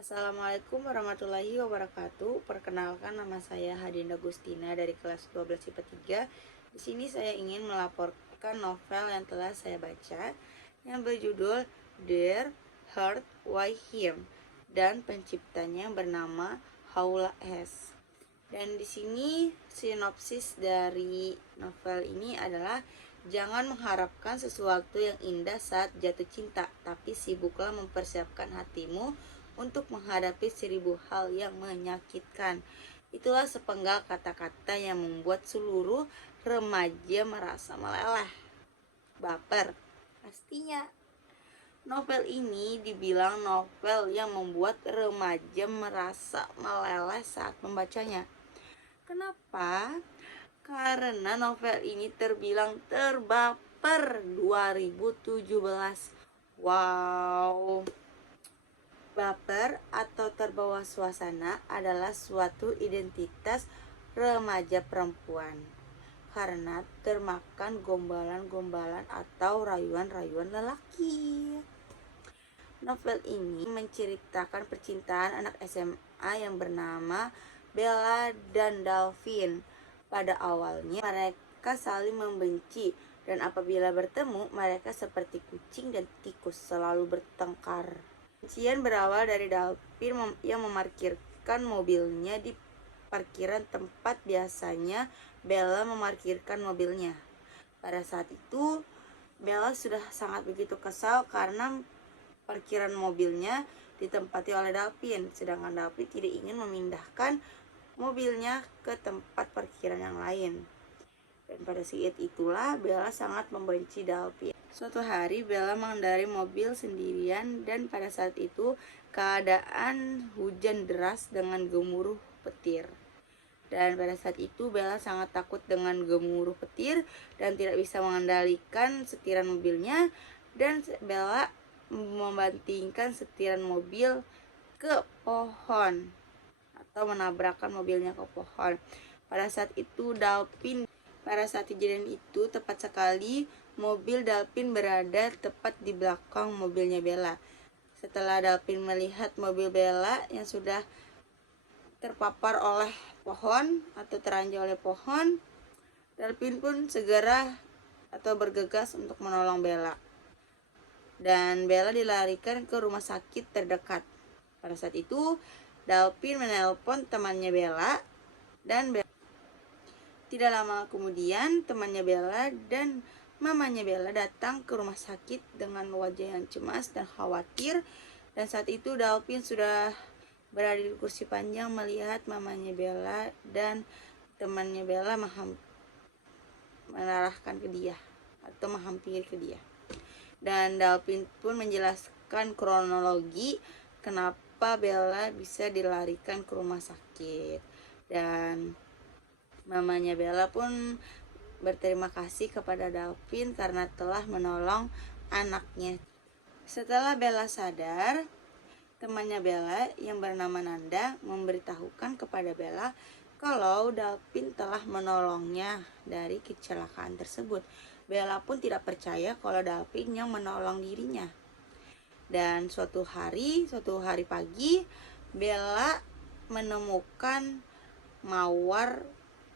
Assalamualaikum warahmatullahi wabarakatuh. Perkenalkan, nama saya Hadinda Gustina dari kelas 12 IPA 3. Di sini saya ingin melaporkan novel yang telah saya baca yang berjudul Dear Heart Why Him dan penciptanya bernama Haula S. Dan di sini sinopsis dari novel ini adalah: jangan mengharapkan sesuatu yang indah saat jatuh cinta, tapi sibuklah mempersiapkan hatimu untuk menghadapi 1000 hal yang menyakitkan. Itulah sepenggal kata-kata yang membuat seluruh remaja merasa meleleh. Baper. Pastinya. Novel ini dibilang novel yang membuat remaja merasa meleleh saat membacanya. Kenapa? Karena novel ini terbilang terbaper 2017. Wow. Baper atau terbawa suasana adalah suatu identitas remaja perempuan karena termakan gombalan-gombalan atau rayuan-rayuan lelaki. Novel ini menceritakan percintaan anak SMA yang bernama Bella dan Dalvin. Pada awalnya mereka saling membenci, dan apabila bertemu mereka seperti kucing dan tikus selalu bertengkar. Kebencian berawal dari Dalvin yang memarkirkan mobilnya di parkiran tempat biasanya Bella memarkirkan mobilnya. Pada saat itu Bella sudah sangat begitu kesal karena parkiran mobilnya ditempati oleh Dalvin, sedangkan Dalvin tidak ingin memindahkan mobilnya ke tempat parkiran yang lain. Dan pada saat itulah Bella sangat membenci Dalvin. Suatu hari Bella mengendarai mobil sendirian, dan pada saat itu keadaan hujan deras dengan gemuruh petir. Dan pada saat itu Bella sangat takut dengan gemuruh petir dan tidak bisa mengendalikan setiran mobilnya, dan Bella membantingkan setiran mobil ke pohon atau menabrakkan mobilnya ke pohon. Pada saat kejadian itu tepat sekali mobil Dalvin berada tepat di belakang mobilnya Bella. Setelah Dalvin melihat mobil Bella yang sudah terpapar oleh pohon atau teranjak oleh pohon, Dalvin pun segera atau bergegas untuk menolong Bella. Dan Bella dilarikan ke rumah sakit terdekat. Pada saat itu Dalvin menelpon temannya Bella, dan tidak lama kemudian temannya Bella dan mamanya Bella datang ke rumah sakit dengan wajah yang cemas dan khawatir. Dan saat itu Dalvin sudah berada di kursi panjang melihat mamanya Bella dan temannya Bella menarahkan ke dia atau menghampiri ke dia. Dan Dalvin pun menjelaskan kronologi kenapa Bella bisa dilarikan ke rumah sakit. Dan mamanya Bella pun berterima kasih kepada Dalvin karena telah menolong anaknya. Setelah Bella sadar, temannya Bella yang bernama Nanda memberitahukan kepada Bella kalau Dalvin telah menolongnya dari kecelakaan tersebut. Bella pun tidak percaya kalau Dalvin yang menolong dirinya. Dan suatu hari pagi, Bella menemukan mawar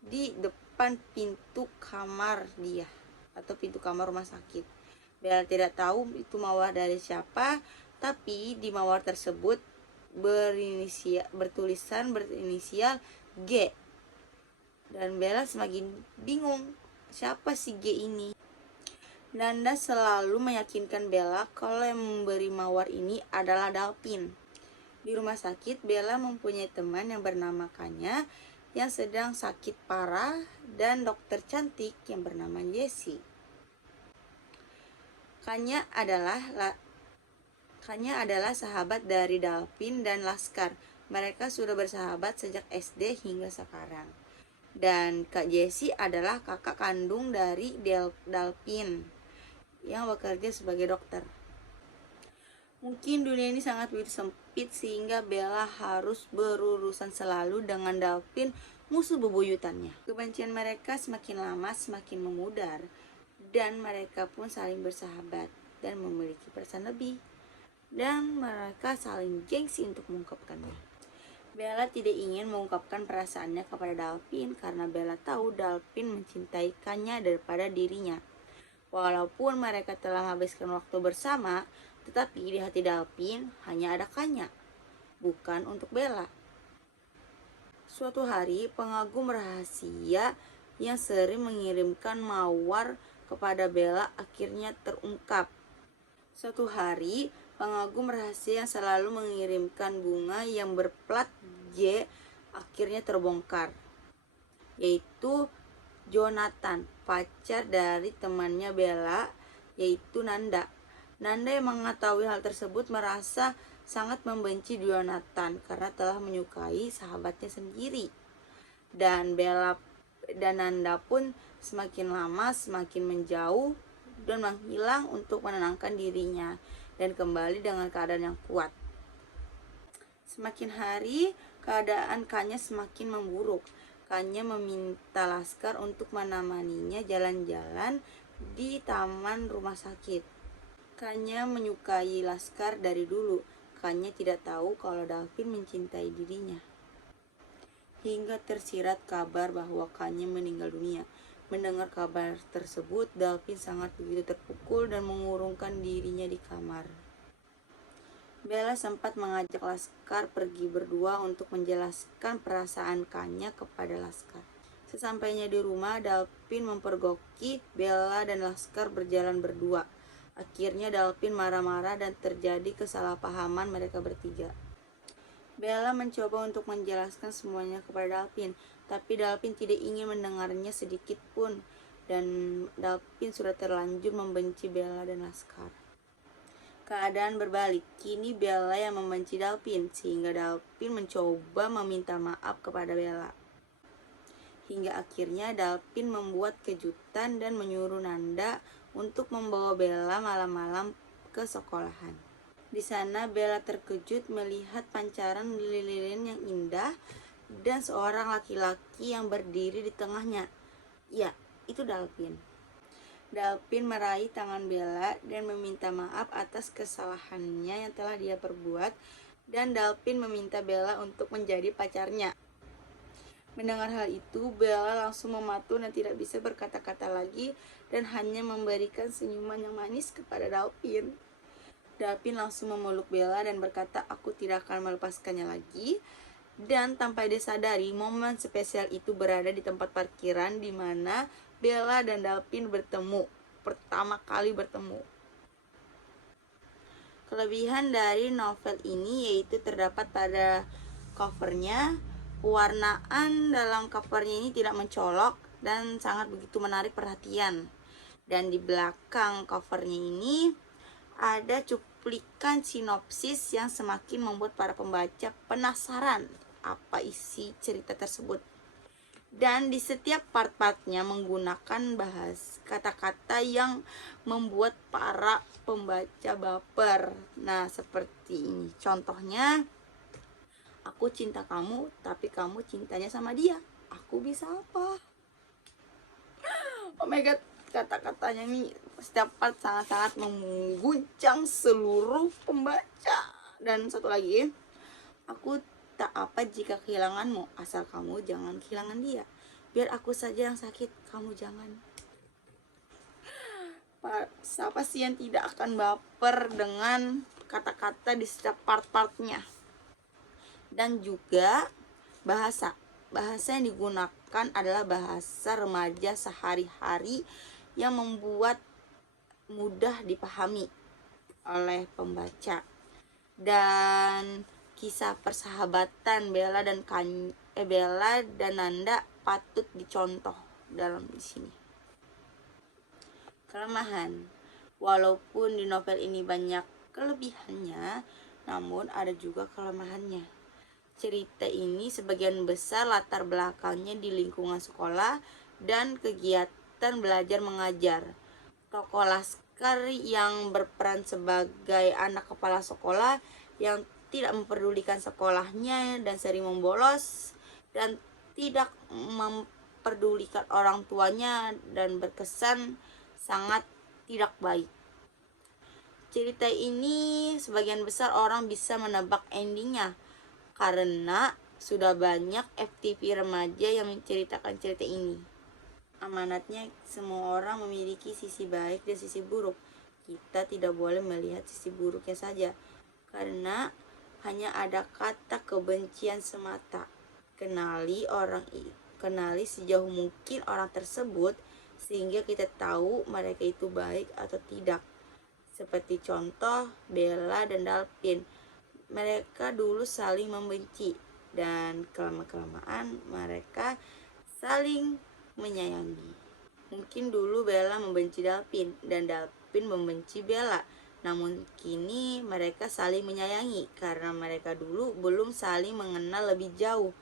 di depan pintu kamar dia atau pintu kamar rumah sakit. Bella tidak tahu itu mawar dari siapa, tapi di mawar tersebut bertulisan berinisial G. Dan Bella semakin bingung, siapa si G ini? Nanda selalu meyakinkan Bella kalau yang memberi mawar ini adalah Dalvin. Di rumah sakit, Bella mempunyai teman yang bernama Kanya yang sedang sakit parah, dan dokter cantik yang bernama Jessie. Kanya adalah sahabat dari Dalvin dan Laskar. Mereka sudah bersahabat sejak SD hingga sekarang. Dan Kak Jessie adalah kakak kandung dari Dalvin yang bekerja sebagai dokter. Mungkin dunia ini sangat begitu sempit sehingga Bella harus berurusan selalu dengan Dalvin, musuh bebuyutannya. Kebencian mereka semakin lama semakin memudar, dan mereka pun saling bersahabat dan memiliki perasaan lebih. dan mereka saling gengsi untuk mengungkapkannya. Bella tidak ingin mengungkapkan perasaannya kepada Dalvin karena Bella tahu Dalvin mencintaikannya daripada dirinya. Walaupun mereka telah menghabiskan waktu bersama, tetapi di hati Dalvin hanya ada Kanya, bukan untuk Bella. Suatu hari, pengagum rahasia yang sering mengirimkan mawar kepada Bella akhirnya terungkap. Suatu hari, pengagum rahasia yang selalu mengirimkan bunga yang berplat J akhirnya terbongkar, yaitu Jonathan, pacar dari temannya Bella, yaitu Nanda. Nanda yang mengetahui hal tersebut merasa sangat membenci Jonathan karena telah menyukai sahabatnya sendiri. Dan Bella dan Nanda pun semakin lama semakin menjauh dan menghilang untuk menenangkan dirinya dan kembali dengan keadaan yang kuat. Semakin hari, keadaan Kanya semakin memburuk. Kanya meminta Laskar untuk menemaninya jalan-jalan di taman rumah sakit. Kanya menyukai Laskar dari dulu. Kanya tidak tahu kalau Dalvin mencintai dirinya. Hingga tersirat kabar bahwa Kanya meninggal dunia. Mendengar kabar tersebut, Dalvin sangat begitu terpukul dan mengurungkan dirinya di kamar. Bella sempat mengajak Laskar pergi berdua untuk menjelaskan perasaan Kanya kepada Laskar. Sesampainya di rumah, Dalvin mempergoki Bella dan Laskar berjalan berdua. Akhirnya Dalvin marah-marah dan terjadi kesalahpahaman mereka bertiga. Bella mencoba untuk menjelaskan semuanya kepada Dalvin, tapi Dalvin tidak ingin mendengarnya sedikit pun, dan Dalvin sudah terlanjur membenci Bella dan Laskar. Keadaan berbalik, kini Bella yang membenci Dalvin, sehingga Dalvin mencoba meminta maaf kepada Bella. Hingga akhirnya Dalvin membuat kejutan dan menyuruh Nanda untuk membawa Bella malam-malam ke sekolahan. Di sana Bella terkejut melihat pancaran lilin yang indah dan seorang laki-laki yang berdiri di tengahnya. Ya, itu Dalvin. Dalvin meraih tangan Bella dan meminta maaf atas kesalahannya yang telah dia perbuat, dan Dalvin meminta Bella untuk menjadi pacarnya. Mendengar hal itu, Bella langsung mematung dan tidak bisa berkata-kata lagi dan hanya memberikan senyuman yang manis kepada Dalvin. Dalvin langsung memeluk Bella dan berkata, "Aku tidak akan melepaskannya lagi." Dan tanpa disadari, momen spesial itu berada di tempat parkiran di mana Bella dan Dalvin pertama kali bertemu. Kelebihan dari novel ini yaitu terdapat pada covernya. Pewarnaan dalam covernya ini tidak mencolok dan sangat begitu menarik perhatian. Dan di belakang covernya ini ada cuplikan sinopsis yang semakin membuat para pembaca penasaran apa isi cerita tersebut. Dan di setiap part-partnya menggunakan kata-kata yang membuat para pembaca baper. Nah, seperti ini. Contohnya, "Aku cinta kamu, tapi kamu cintanya sama dia. Aku bisa apa?" Oh my god, kata-katanya nih setiap part sangat-sangat mengguncang seluruh pembaca. Dan satu lagi, "Aku tak apa jika kehilanganmu, asal kamu jangan kehilangan dia. Biar aku saja yang sakit, kamu jangan." Siapa sih yang tidak akan baper dengan kata-kata di setiap part-partnya? Dan juga bahasa yang digunakan adalah bahasa remaja sehari-hari yang membuat mudah dipahami oleh pembaca. Dan kisah persahabatan Bella dan Nanda patut dicontoh dalam di sini. Kelemahan. Walaupun di novel ini banyak kelebihannya, namun ada juga kelemahannya. Cerita ini sebagian besar latar belakangnya di lingkungan sekolah dan kegiatan belajar mengajar. Tokoh Laskar yang berperan sebagai anak kepala sekolah yang tidak memperdulikan sekolahnya dan sering membolos dan tidak memperdulikan orang tuanya dan berkesan sangat tidak baik. cerita ini sebagian besar orang bisa menebak endingnya karena sudah banyak FTV remaja yang menceritakan cerita ini. Amanatnya semua orang memiliki sisi baik dan sisi buruk. Kita tidak boleh melihat sisi buruknya saja, karena hanya ada kata kebencian semata. Kenali sejauh mungkin orang tersebut sehingga kita tahu mereka itu baik atau tidak. Seperti contoh Bella dan Dalvin. Mereka dulu saling membenci dan kelamaan mereka saling menyayangi. Mungkin dulu Bella membenci Dalvin dan Dalvin membenci Bella. Namun kini mereka saling menyayangi karena mereka dulu belum saling mengenal lebih jauh.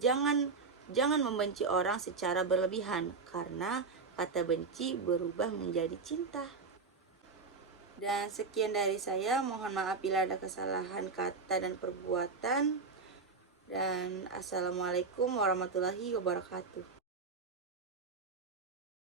Jangan membenci orang secara berlebihan karena kata benci berubah menjadi cinta. Dan sekian dari saya, mohon maaf bila ada kesalahan kata dan perbuatan. Dan assalamualaikum warahmatullahi wabarakatuh.